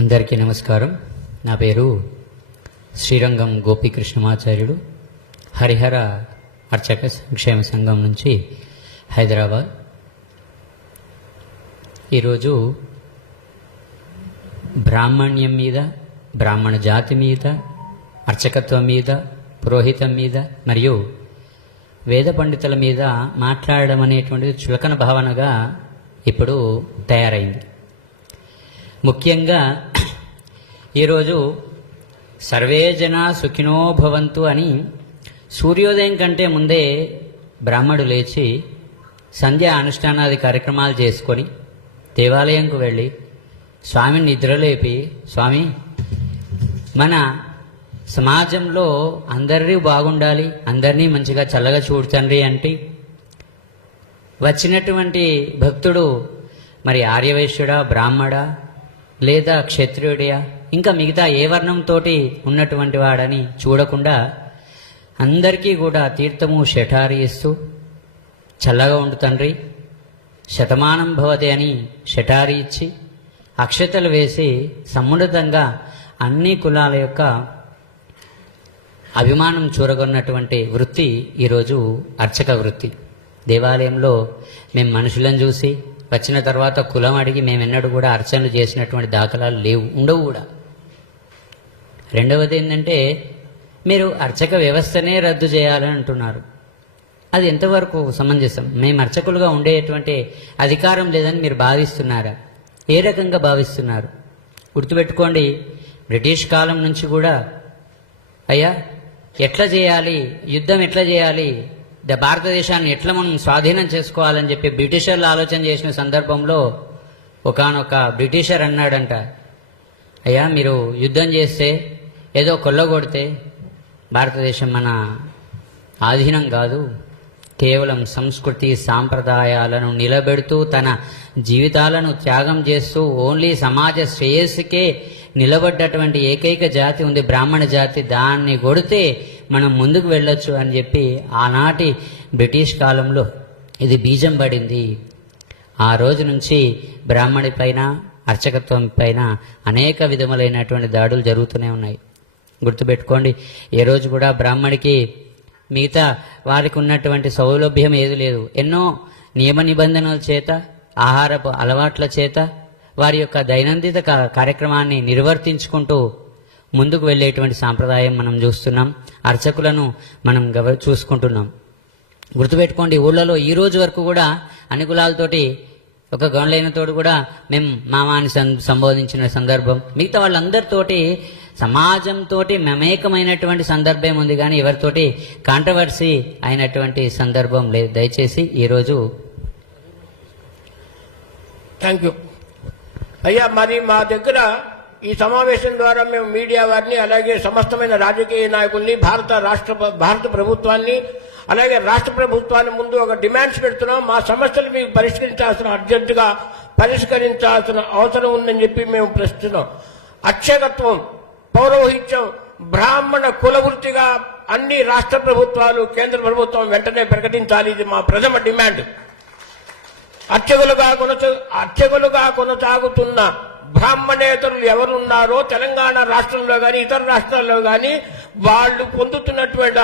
అందరికీ నమస్కారం. నా పేరు శ్రీరంగం గోపీకృష్ణమాచార్యుడు, హరిహర అర్చక సంక్షేమ సంఘం నుంచి హైదరాబాద్. ఈరోజు బ్రాహ్మణ్యం మీద, బ్రాహ్మణ జాతి మీద, అర్చకత్వం మీద, పురోహితం మీద మరియు వేద పండితుల మీద మాట్లాడడం అనేటువంటిది చులకన భావనగా ఇప్పుడు తయారైంది. ముఖ్యంగా ఈరోజు సర్వే జనా సుఖినో భవంతు అని సూర్యోదయం కంటే ముందే బ్రాహ్మడు లేచి సంధ్యా అనుష్ఠానాది కార్యక్రమాలు చేసుకొని దేవాలయంకు వెళ్ళి స్వామిని నిద్రలేపి, స్వామి మన సమాజంలో అందరినీ బాగుండాలి, అందరినీ మంచిగా చల్లగా చూడు తండ్రి అంటే వచ్చినటువంటి భక్తుడు మరి ఆర్యవైశ్యుడా, బ్రాహ్మడా లేదా క్షత్రియుడియా, ఇంకా మిగతా ఏ వర్ణంతో ఉన్నటువంటి వాడని చూడకుండా అందరికీ కూడా తీర్థము శఠారి ఇస్తూ చల్లగా ఉండు తండ్రి, శతమానం భవతి అని శఠారి ఇచ్చి అక్షతలు వేసి సమున్నతంగా అన్ని కులాల యొక్క అభిమానం చూరగొన్నటువంటి వృత్తి ఈరోజు అర్చక వృత్తి. దేవాలయంలో మేము మనుషులను చూసి వచ్చిన తర్వాత కులం అడిగి మేమెన్నడూ కూడా అర్చనలు చేసినటువంటి దాఖలాలు లేవు, ఉండవు కూడా. రెండవది ఏంటంటే, మీరు అర్చక వ్యవస్థనే రద్దు చేయాలని అంటున్నారు. అది ఎంతవరకు సమంజసం? మేము అర్చకులుగా ఉండేటువంటి అధికారం లేదని మీరు భావిస్తున్నారా? ఏ రకంగా భావిస్తున్నారు? గుర్తుపెట్టుకోండి, బ్రిటిష్ కాలం నుంచి కూడా అయ్యా ఎట్లా చేయాలి, యుద్ధం ఎట్లా చేయాలి, భారతదేశాన్ని ఎట్లా మనం స్వాధీనం చేసుకోవాలని చెప్పి బ్రిటిషర్లు ఆలోచన చేసిన సందర్భంలో ఒకానొక బ్రిటిషర్ అన్నాడంట, అయ్యా మీరు యుద్ధం చేస్తే ఏదో కొల్లగొడితే భారతదేశం మన ఆధీనం కాదు, కేవలం సంస్కృతి సాంప్రదాయాలను నిలబెడుతూ తన జీవితాలను త్యాగం చేస్తూ ఓన్లీ సమాజ శ్రేయస్సుకే నిలబడ్డటువంటి ఏకైక జాతి ఉంది బ్రాహ్మణ జాతి, దాన్ని కొడితే మనం ముందుకు వెళ్ళొచ్చు అని చెప్పి ఆనాటి బ్రిటిష్ కాలంలో ఇది బీజం పడింది. ఆ రోజు నుంచి బ్రాహ్మణి పైన, అర్చకత్వం పైన అనేక విధములైనటువంటి దాడులు జరుగుతూనే ఉన్నాయి. గుర్తుపెట్టుకోండి, ఏ రోజు కూడా బ్రాహ్మడికి మిగతా వారికి ఉన్నటువంటి సౌలభ్యం ఏది లేదు. ఎన్నో నియమ నిబంధనల చేత, ఆహారపు అలవాట్ల చేత వారి యొక్క దైనందిన కార్యక్రమాన్ని నిర్వర్తించుకుంటూ ముందుకు వెళ్ళేటువంటి సాంప్రదాయం మనం చూస్తున్నాం. అర్చకులను మనం చూసుకుంటున్నాం. గుర్తుపెట్టుకోండి, ఊళ్ళలో ఈ రోజు వరకు కూడా అన్ని కులాలతోటి ఒక గౌన్లైనతోటి కూడా మేము మామాని సంబోధించిన సందర్భం, మిగతా వాళ్ళందరితోటి సమాజంతో మమేకమైనటువంటి సందర్భం ఉంది, కానీ ఎవరితోటి కాంట్రవర్సీ అయినటువంటి సందర్భం లేదు. దయచేసి ఈరోజు థ్యాంక్ యూ అయ్యా. మరి మా దగ్గర ఈ సమావేశం ద్వారా మేము మీడియా వారిని, అలాగే సమస్తమైన రాజకీయ నాయకుల్ని, భారత ప్రభుత్వాన్ని, అలాగే రాష్ట్ర ప్రభుత్వాన్ని ముందు ఒక డిమాండ్స్ పెడుతున్నాం. మా సమస్యలు మీకు అర్జెంటుగా పరిష్కరించాల్సిన అవసరం ఉందని చెప్పి మేము ప్రశ్నిస్తున్నాం. అర్చకత్వం, పౌరోహిత్యం బ్రాహ్మణ కులవృత్తిగా అన్ని రాష్ట్ర ప్రభుత్వాలు, కేంద్ర ప్రభుత్వం వెంటనే ప్రకటించాలి. ఇది మా ప్రథమ డిమాండ్. అర్చకులుగా కొనసాగుతున్న బ్రాహ్మణేతరులు ఎవరున్నారో తెలంగాణ రాష్ట్రంలో కానీ ఇతర రాష్ట్రాల్లో కానీ వాళ్ళు పొందుతున్నటువంటి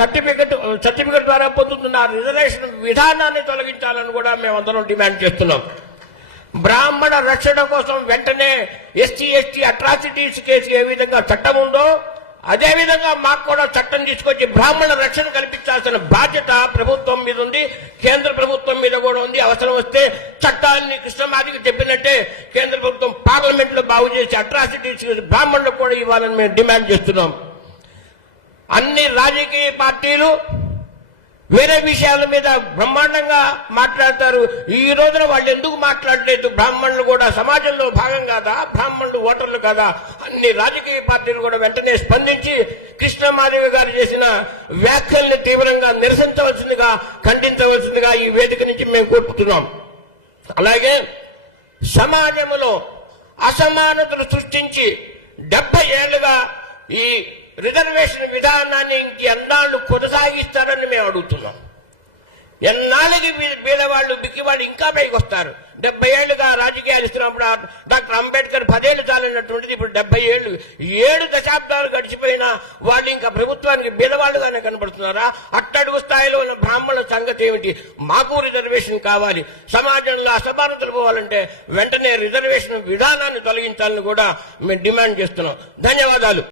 సర్టిఫికెట్ ద్వారా పొందుతున్న రిజర్వేషన్ విధానాన్ని తొలగించాలని కూడా మేమందరం డిమాండ్ చేస్తున్నాం. బ్రాహ్మణ రక్షణ కోసం వెంటనే ఎస్టీ అట్రాసిటీస్ కేసు ఏ విధంగా చట్టం ఉందో అదేవిధంగా మాకు కూడా చట్టం తీసుకొచ్చి బ్రాహ్మణ రక్షణ కల్పించాల్సిన బాధ్యత ప్రభుత్వం మీద ఉంది, కేంద్ర ప్రభుత్వం మీద కూడా ఉంది. అవసరం వస్తే చట్టాన్ని కృష్ణమాదికి చెప్పినట్టే కేంద్ర ప్రభుత్వం పార్లమెంట్ లో బాగు చేసి అట్రాసిటీస్ బ్రాహ్మణులకు కూడా ఇవ్వాలని మేము డిమాండ్ చేస్తున్నాం. అన్ని రాజకీయ పార్టీలు వేరే విషయాల మీద బ్రహ్మాండంగా మాట్లాడతారు. ఈ రోజున వాళ్ళు ఎందుకు మాట్లాడలేదు? బ్రాహ్మణులు కూడా సమాజంలో భాగం కాదా? బ్రాహ్మణులు ఓటర్లు కాదా? అన్ని రాజకీయ పార్టీలు కూడా వెంటనే స్పందించి కృష్ణమాధవి గారు చేసిన వ్యాఖ్యల్ని తీవ్రంగా నిరసించవలసిందిగా, ఖండించవలసిందిగా ఈ వేదిక నుంచి మేము కోరుతున్నాం. అలాగే సమాజంలో అసమానతలు సృష్టించి 70 ఏళ్లుగా ఈ రిజర్వేషన్ విధానాన్ని ఇంకెన్నాళ్ళు కొనసాగిస్తారని మేము అడుగుతున్నాం. ఎన్నాళ్ళకి బీదవాళ్ళు బిక్కివాళ్ళు ఇంకా పైకి వస్తారు. 70 ఏళ్లుగా రాజకీయాలు ఇస్తున్నప్పుడు 7 దశాబ్దాలు గడిచిపోయినా వాళ్ళు ఇంకా ప్రభుత్వానికి బీదవాళ్ళుగానే కనబడుతున్నారా? అట్టడుగు స్థాయిలో ఉన్న బ్రాహ్మణుల సంగతి ఏమిటి? మాకు రిజర్వేషన్ కావాలి. సమాజంలో అసమానతలు పోవాలంటే వెంటనే రిజర్వేషన్ విధానాన్ని తొలగించాలని కూడా మేము డిమాండ్ చేస్తున్నాం. ధన్యవాదాలు.